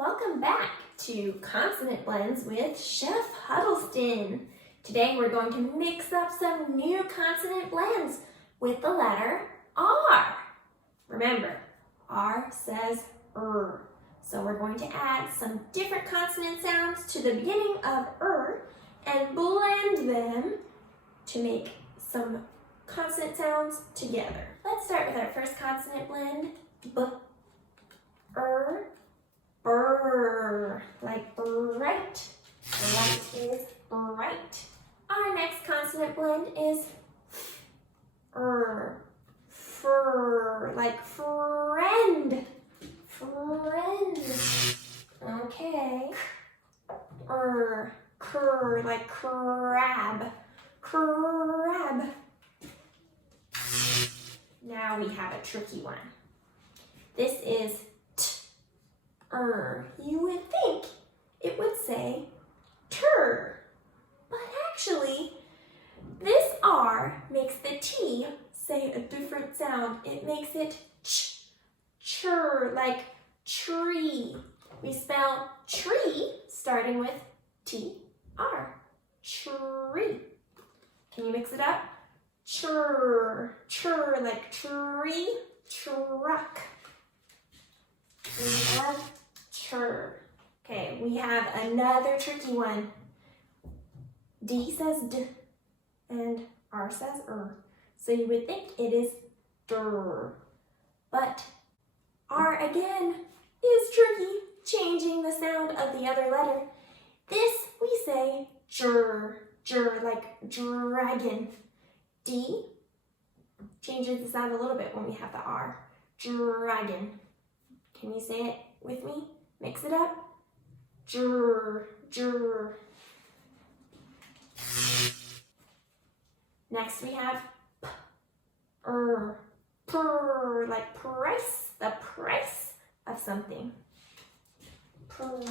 Welcome back to Consonant Blends with Chef Huddleston. Today we're going to mix up some new consonant blends with the letter R. Remember, R says R. So we're going to add some different consonant sounds to the beginning of R and blend them to make some consonant sounds together. Let's start with our first consonant blend, B, R, Brr, like bright. Light is bright. Our next consonant blend is fur, like friend. Friend. Okay. Cur, like crab. Crab. Now we have a tricky one. This is you would think it would say tur, but actually this R makes the T say a different sound. It makes it chur, like tree. We spell tree starting with T-R, tree. Can you mix it up? Chur, like tree, truck. We have chur. Okay, we have another tricky one. D says D and R says R. So you would think it is dur. But R again is tricky, changing the sound of the other letter. This we say jur, like dragon. D changes the sound a little bit when we have the R. Dragon. Can you say it with me? Mix it up. Jur. Next we have purr, like price, the price of something. Purr.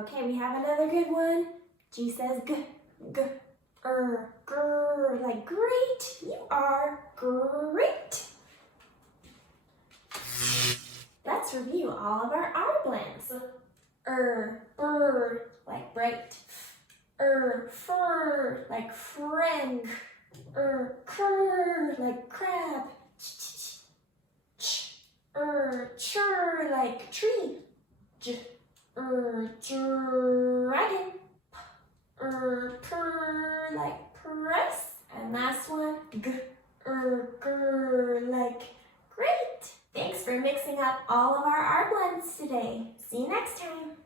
Okay, we have another good one. G says grr, like great. You are great. Let's review all of our R blends. Bird, like bright. Fur, like friend. Cur, like crab. Chur, like tree. Dragon. Purr, like press. And last one, like great. Thanks for mixing up all of our R blends today. See you next time.